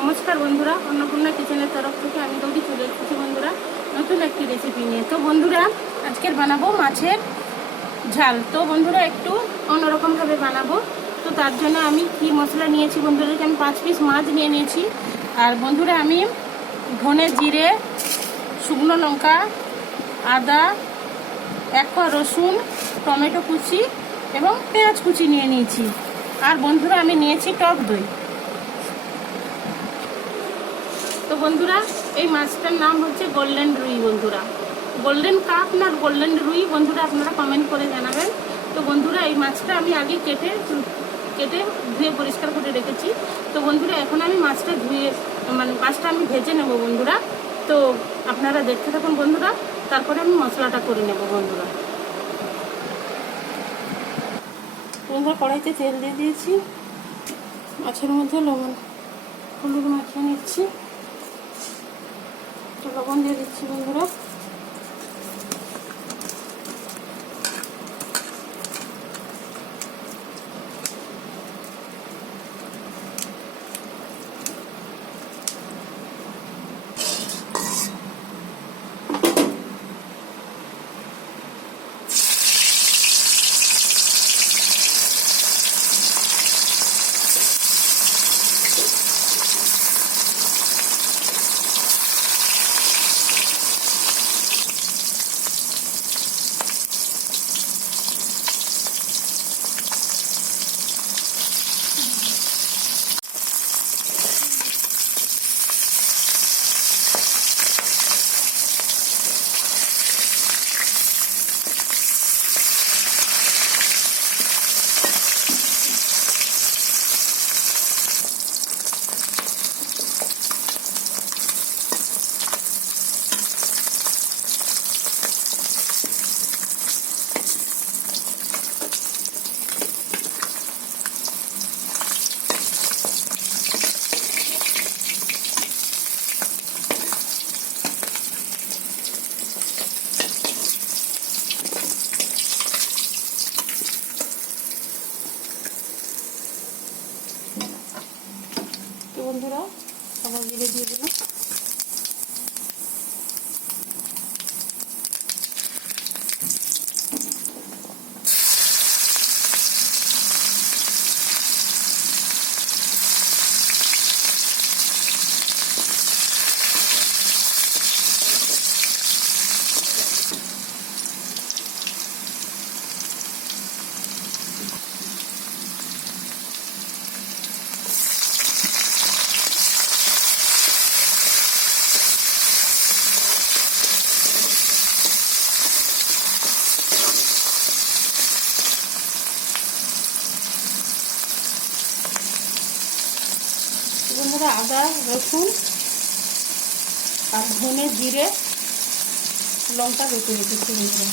নমস্কার বন্ধুরা, অন্নপূর্ণা কিচেনের তরফ থেকে আমি দৌড়ি চলে এসেছি বন্ধুরা, নতুন একটি রেসিপি নিয়ে। তো বন্ধুরা, আজকের বানাবো মাছের ঝাল। তো বন্ধুরা, একটু অন্যরকমভাবে বানাবো। তো তার জন্য আমি কি মশলা নিয়েছি বন্ধুদেরকে আমি পাঁচ পিস মাছ নিয়ে নিয়েছি। আর বন্ধুরা, আমি ধনে জিরে, শুকনো লঙ্কা, আদা, এক রসুন, টমেটো কুচি এবং পেঁয়াজ কুচি নিয়ে নিয়েছি। আর বন্ধুরা, আমি নিয়েছি টক দই তো বন্ধুরা, এই মাছটার নাম হচ্ছে গোল্ডেন রুই বন্ধুরা। গোল্ডেন কাপ না গোল্ডেন রুই বন্ধুরা, আপনারা কমেন্ট করে জানাবেন। তো বন্ধুরা, এই মাছটা আমি আগে কেটে কেটে ধুয়ে পরিষ্কার করে রেখেছি। তো বন্ধুরা, এখন আমি মাছটা ধুয়ে মানে মাছটা আমি ভেজে নেব বন্ধুরা। তো আপনারা দেখতে থাকুন বন্ধুরা, তারপরে আমি মশলাটা করে নেব বন্ধুরা। বন্ধুরা, কড়াইতে তেল দিয়ে দিয়েছি। মাছের মধ্যে লবণ, হলুদ মাখিয়ে নিচ্ছি। লবণ দিয়ে দিচ্ছি বন্ধুরা। বন্ধুরা সবাই মিলে দিয়ে দিলাম বন্ধুরা আদা রসুন আর ধনে জিরে লঙ্কা বেটে রেখেছি বন্ধুরা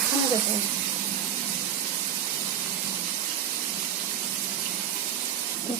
এখানে দেখো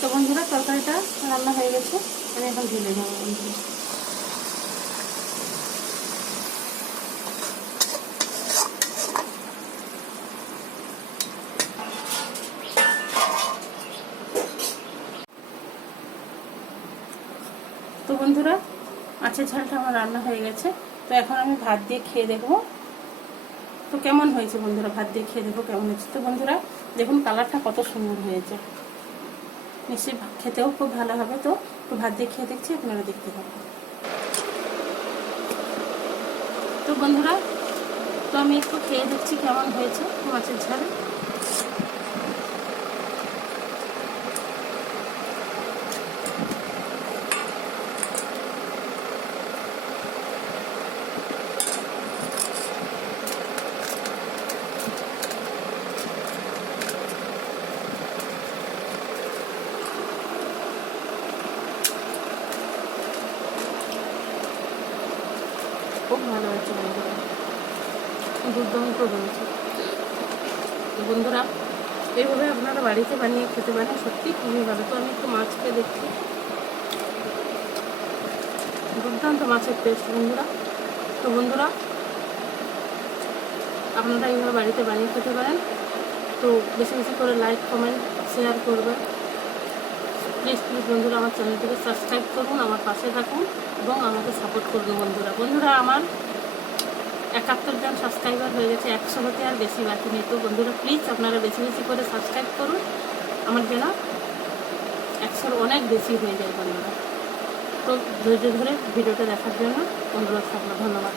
তো বন্ধুরা, তরকারিটা রান্না হয়ে গেছে। আমি এখন ঢেলে দেবো বন্ধুরা। তো বন্ধুরা, মাছের ঝালটা আমার রান্না হয়ে গেছে। তো এখন আমি ভাত দিয়ে খেয়ে দেখব। তো কেমন হয়েছে বন্ধুরা? ভাত দিয়ে খেয়ে দেবো, কেমন হয়েছে? তো বন্ধুরা, দেখুন কালারটা কত সুন্দর হয়েছে। নিশ্চয়ই খেতেও খুব ভালো হবে তো। একটু ভাত দিয়ে খেয়ে দেখছি, আপনারা দেখতে পাবেন তো বন্ধুরা, তো আমি একটু খেয়ে দেখছি কেমন হয়েছে মাছের ঝাল। ভালো হয়েছে বন্ধুরা। দুর্দান্ত হয়েছে বন্ধুরা, এইভাবে আপনারা বাড়িতে বানিয়ে খেতে পারেন, সত্যি খুবই ভালো। তো আমি একটু মাছ খেয়ে দেখছি। দুর্দান্ত মাছের টেস্ট বন্ধুরা। তো বন্ধুরা, আপনারা এইভাবে বাড়িতে বানিয়ে খেতে পারেন। তো বেশি বেশি করে লাইক কমেন্ট শেয়ার করবেন। প্লিজ প্লিজ বন্ধুরা, আমার চ্যানেলটিকে সাবস্ক্রাইব করুন, আমার পাশে থাকুন এবং আমাকে সাপোর্ট করুন বন্ধুরা। বন্ধুরা, আমার একাত্তর জন সাবস্ক্রাইবার হয়ে গেছে, একশো হতে আর বেশি বাকি নেই। তো বন্ধুরা প্লিজ আপনারা বেশি বেশি করে সাবস্ক্রাইব করুন। আমার যেন একশোর অনেক বেশি হয়ে যায় বন্ধুরা। তো ধৈর্য ধরে ভিডিওটা দেখার জন্য অনুরোধ থাকল ধন্যবাদ।